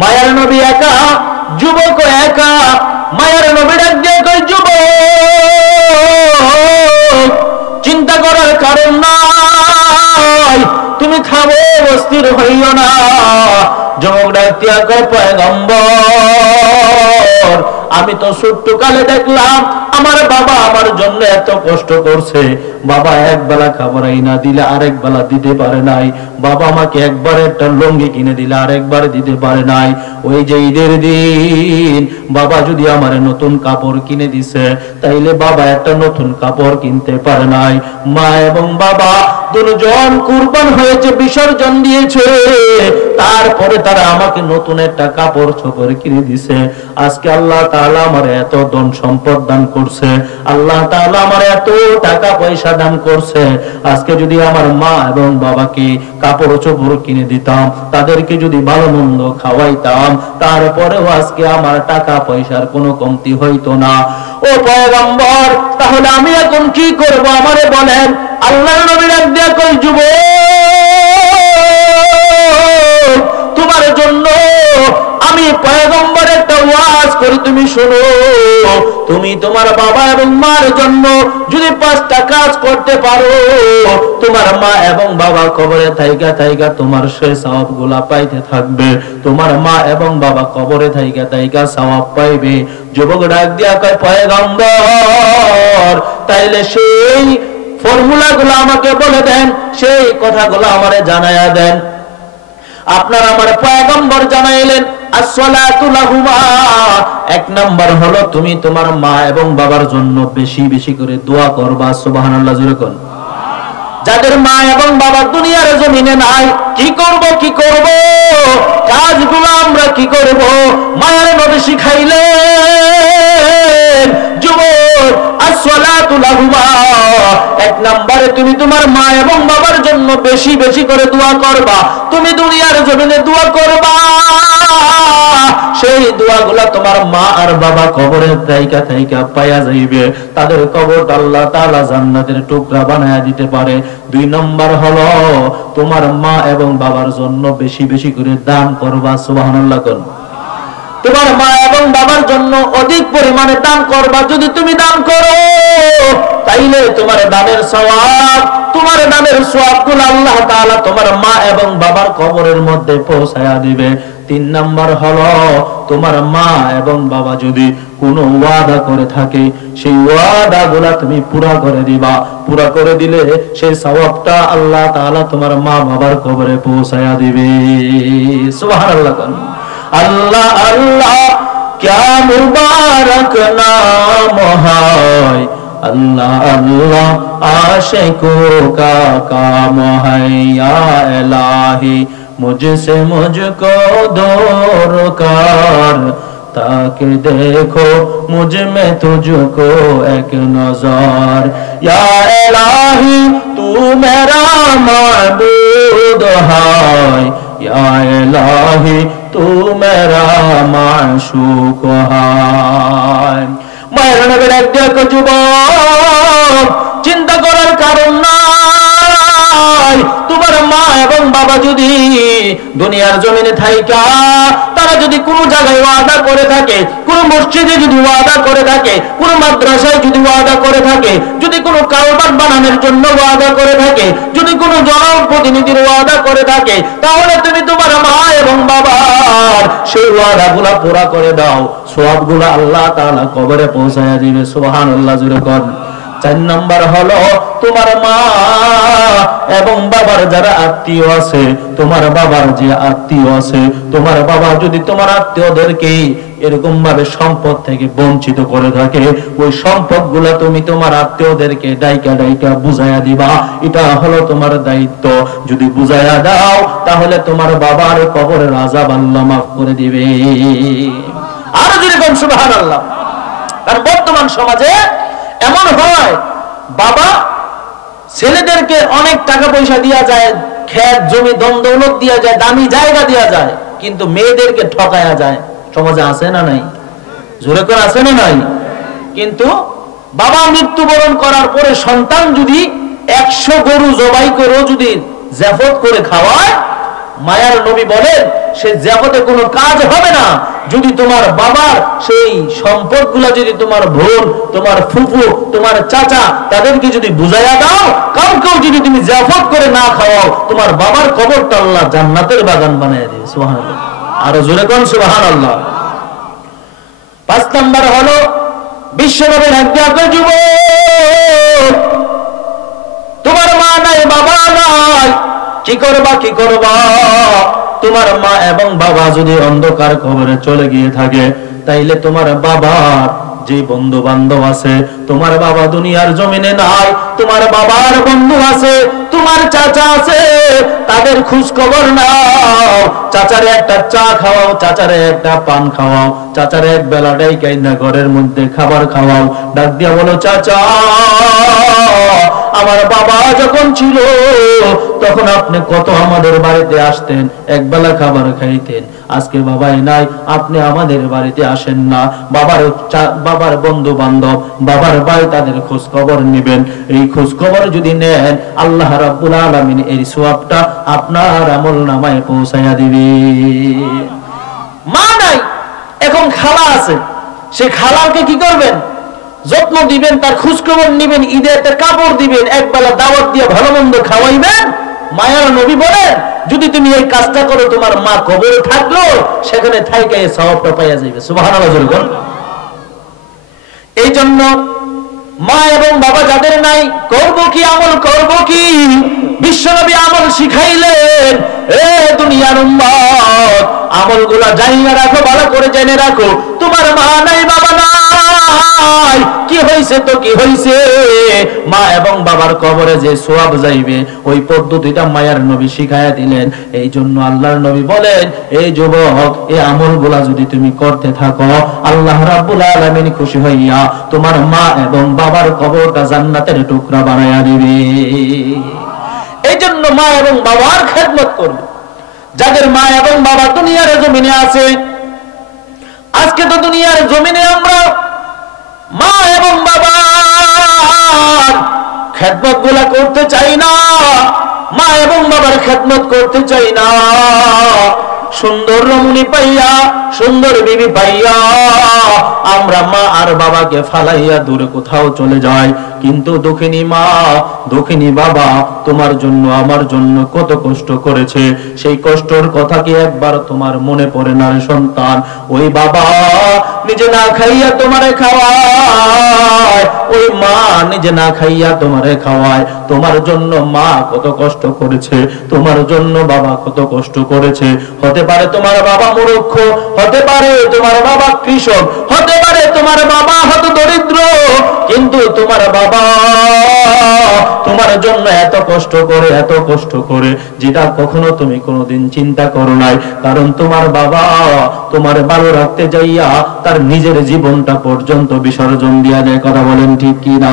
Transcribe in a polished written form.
মায়ার নবী একা, যুবক একা। মায়ার নবী ডাক দিয়ে কই, যুবক চিন্তা করার কারণ নাই, তুমি থামো, অস্থির হইও না। যুবক ডাক দিয়া কয়, পয়গম্বর আমি তো ছোট্ট কালে দেখলাম আমার বাবা আমার জন্য এত কষ্ট করছে। বাবা এক বেলা খাবার না দিলে আরেক বেলা দিতে পারে নাই। বাবা আমাকে একবার একটা লুঙ্গি কিনে দিলে আরেকবার দিতে পারে নাই। ওই যে ঈদের দিন বাবা যদি আমার নতুন কাপড় কিনে দিছে, তাইলে বাবা একটা নতুন কাপড় কিনতে পারে নাই। মা এবং বাবা দুজন কুরবান হয়েছে, বিসর্জন দিয়েছে, তারপরে তারা আমাকে নতুন একটা কাপড় চোপড় কিনে দিছে। আজকে আল্লাহ তাআলা আমার এত ধন সম্পদ দান করছে, আল্লাহ তাআলা আমার এত টাকা পয়সা দান করছে। আজকে যদি আমার মা এবং বাবাকে কাপড় চোপড় কিনে দিতাম, তাদেরকে যদি ভালো মন্দ খাওয়াইতাম, তারপরেও আজকে আমার টাকা পয়সার কোনো কমতি হইতো না। ও পয়গম্বর, তাহলে আমি এখন কি করব আমারে বলেন। আল্লাহর নবী ডাক দিয়া কই, যুবক তোমার জন্য আমি পয়গম্বর একটা ওয়াজ করি, তুমি শোনো। তুমি তোমার বাবা এবং মার জন্য যদি 5টা কাজ করতে পারো, তোমার মা এবং বাবা কবরে থাইকা থাইকা তোমার সেই সওয়াবগুলা পাইতে থাকবে। তোমার মা এবং বাবা কবরে থাইকা থাইকা সওয়াব পাইবে। যুবক ডাক দিয়া কয়, পয়গম্বর তাইলে সেই ফর্মুলাগুলো আমাকে বলে দেন, সেই কথাগুলো আমারে জানায়া দেন। আপনার আমার পয়গম্বর জানাইলেন, আসসালাতু লাহুমা, 1 নাম্বার হলো তুমি তোমার মা এবং বাবার জন্য বেশি বেশি করে দোয়া করবা। সুবহানাল্লাহ জোরে কোন। যাদের মা এবং বাবা দুনিয়ার জমিনে নাই, কি করব কাজগুলো আমরা কি করব? মায়ের নবী শিখাইলেন, যুবক আসসালাতু লাহুমা, 1 নম্বরে তুমি তোমার মা এবং বাবার জন্য বেশি বেশি করে দোয়া করবা। তুমি দুনিয়ার জমিনে দোয়া করবা, সেই দোয়াগুলা তোমার মা আর বাবা কবরে থাইকা থাইকা পায়া যাইবে। তাদের কবরটা আল্লাহ তাআলা জান্নাতের টুকরা বানায়া দিতে পারে। 2 নম্বর হলো তোমার মা এবং বাবার জন্য বেশি বেশি করে দান করবা। সুবহানাল্লাহ কোন। তোমার মা এবং বাবার জন্য অধিক পরিমাণে দান করবা। যদি তুমি দান করো, তাইলে তোমার দানের সওয়াব, তোমার দানের সওয়াবগুলো আল্লাহ তাআলা তোমার মা এবং বাবার কবরের মধ্যে পৌঁছায়া দিবে। 3 নম্বর হলো তোমার মা এবং বাবা যদি কোনো ওয়াদা করে থাকে, সেই ওয়াদাগুলো তুমি পুরা করে দিবা। পুরা করে দিলে সেই সওয়াবটা আল্লাহ তাআলা তোমার মা বাবার কবরে পৌঁছায়া দিবে। সুবহানাল্লাহ। আল্লাহ আল্লাহ क्या मुबारक नाम है, अल्लाह अल्लाह आशिकों का काम है। या इलाही मुझसे मुझको दूर कर, ताकि देखो मुझ में तुझको एक नजर। या इलाही तू मेरा माबूद है, या इलाही तू मेरा माशूक है। মায়ের নবীর একদিকে যুবক চিন্তা করার কারণ নাই। তোমার মা এবং বাবা যদি দুনিয়ার জমিনে থাইকা তারা যদি কোনো জায়গায় ওয়াদা করে থাকে, কোন মসজিদে যদি ওয়াদা করে থাকে, কোন মাদ্রাসায় যদি ওয়াদা করে থাকে, যদি কোনো কারবার বানানোর জন্য ওয়াদা করে থাকে, যদি কোনো জনপ্রতিনিধির ওয়াদা করে থাকে, তাহলে তুমি তোমার মা এবং বাবার সেই ওয়াদাগুলা পুরা করে দাও। সওয়াবগুলো আল্লাহ তাআলা কবরে পৌঁছায়া দিবে। সুবহানাল্লাহ জোরে কোন। 4 নম্বর হলো তোমার মা এবং বাবার যারা আত্মীয় আছে, তোমার বাবার যে আত্মীয় আছে, তোমার বাবা যদি তোমার আত্মীয়দেরকে এরকম ভাবে সম্পদ থেকে বঞ্চিত করে থাকে, ওই সম্পদগুলো তুমি তোমার আত্মীয়দেরকে ডাইকা ডাইকা বুঝাইয়া দিবা। এটা হলো তোমার দায়িত্ব। যদি বুঝাইয়া দাও, তাহলে তোমার বাবার কবরের আযাব আল্লাহ মাফ করে দিবে। আর যদি কোন সুবহানাল্লাহ। কারণ বর্তমান সমাজে এমন হয়, বাবা ছেলেদেরকে অনেক টাকা পয়সা দিয়া যায়, ক্ষেত জমি ধন দৌলত দিয়া যায়, দামি জায়গা দিয়া যায়, কিন্তু মেয়েদেরকে ঠকায়া যায়। সমাজে আছে না নাই? জোরে করে আছে না নাই? কিন্তু বাবা মৃত্যুবরণ করার পরে সন্তান যদি 100 গরু জবাই করে যদি জাফত করে খাওয়ায়, মায়ার নবী বলেন সে জিয়াফতে কোনো কাজ হবে না যদি তোমার বাবার সেই সম্পদগুলো যদি তোমার বোন, তোমার ফুফু, তোমার চাচা তাদেরকে যদি বুঝাইয়া দাও, কাউকেও যদি তুমি জিয়াফত করে না খাওয়াও, তোমার বাবার কবরটা আল্লাহ জান্নাতের বাগান বানিয়ে দিবে। সুবহানাল্লাহ, আরো জোরে কোন সুবহানাল্লাহ। 5 নাম্বার হলো বিশ্বনবীর হাদিয়া যুবক, তোমার মা নাই বাবা নাই, কি করবা কি করবা? তোমার মা এবং বাবা যদি অন্ধকার কবরে চলে গিয়ে থাকে, তাইলে তোমার বাবার যে বন্ধু বান্ধব আছে, তোমার বাবা দুনিয়ার জমিনে নাই, তোমার বাবার বন্ধু আছে, তোমার চাচা আছে, তাদের খোঁজ খবর নাও। চাচারে একটা চা খাওয়াও, চাচারে একটা পান খাওয়াও, চাচারে এক বেলা ডাইকাই না ঘরের মধ্যে খাবার খাওয়াও। ডাক দিয়া বলো, চাচা আমার বাবা যখন ছিল তখন আপনি কত আমাদের বাড়িতে আসতেন, একবেলা খাবার খাইতেন। আজকে বাবাই নাই, আপনি আমাদের বাড়িতে আসেন না। বাবার বন্ধু বান্ধব, বাবার ভাই, তাদের খোঁজ খবর নেবেন। এই খোঁজ খবর যদি নেন, আল্লাহ রাব্বুল আলামিন এই সওয়াবটা আপনার আমলনামায় পৌঁছায়া দিবে। মা নাই, এখন খালা আছে, সে খালাকে কি করবেন? যত্ন দিবেন, তার খোঁজ খবর নিবেন, ঈদে একটা কাপড় দিবেন, একবেলা দাওয়াত দিয়ে ভালো মন্দ খাওয়াইবেন। মায়ার নবী বলেন যদি তুমি এই কাজটা করো, তোমার মা কবরে থাকলো সেখানে থাইকা এই সওয়াবটা পাইয়া যাবে। সুবহানাল্লাহ। এই জন্য মা এবং বাবা যাদের নাই, করব কি আমল করব কি? বিশ্বনবী আমল শিখাইলেন, এ দুনিয়ার উম্মত আমলগুলা জানিয়ে রাখো, ভালো করে জেনে রাখো। তোমার মা নাই বাবা নাই, কি হইছে তো কি হইছে, মা এবং বাবার কবরে যে সওয়াব যাইবে ওই পদ্ধতিটা মায়ার নবী শিখায়া দিলেন। এই জন্য আল্লাহর নবী বলেন, এই যুবক এই আমলগুলা যদি তুমি করতে থাকো, আল্লাহ রাব্বুল আলামিন খুশি হইয়া তোমার মা এবং বাবার কবরটা জান্নাতের টুকরা বানায়া দিবে। এই জন্য মা এবং বাবার খেদমত করবে। যাদের মা এবং বাবা দুনিয়ার জমিনে আছে, আজকে তো দুনিয়ার জমিনে আমরা মা এবং বাবার খেদমত গুলা করতে চাই না, মা এবং বাবার খেদমত করতে চাই না। সুন্দর রমণী পাইয়া, সুন্দর বিবি পাইয়া আমরা মা আর বাবাকে ফালাইয়া দূরে কোথাও চলে যাই। কিন্তু দুঃখিনী মা, দুঃখিনী বাবা তোমার জন্য আমার জন্য কত কষ্ট করেছে, সেই কষ্টের কথা কি একবার তোমার মনে পড়ে না রে সন্তান? ওই বাবা নিজে না খাইয়া তোমারে খাওয়ায়, ওই মা নিজে না খাইয়া তোমারে খাওয়ায়। তোমার জন্য মা কত কষ্ট করেছে, তোমার জন্য বাবা কত কষ্ট করেছে। হতে পারে তোমার বাবা মূর্খ, হতে পারে তোমার বাবা কৃষক, হতে পারে তোমার বাবা হয়তো দরিদ্র, কিন্তু তোমার বাবা তোমার জন্য এত কষ্ট করে যেটা কখনো তুমি কোনোদিন চিন্তা করো নাই। কারণ তোমার বাবা তোমার ভালো রাখতে যাইয়া তার নিজের জীবনটা পর্যন্ত বিসর্জন দিয়া দেয়। কথা বলেন ঠিক কিনা?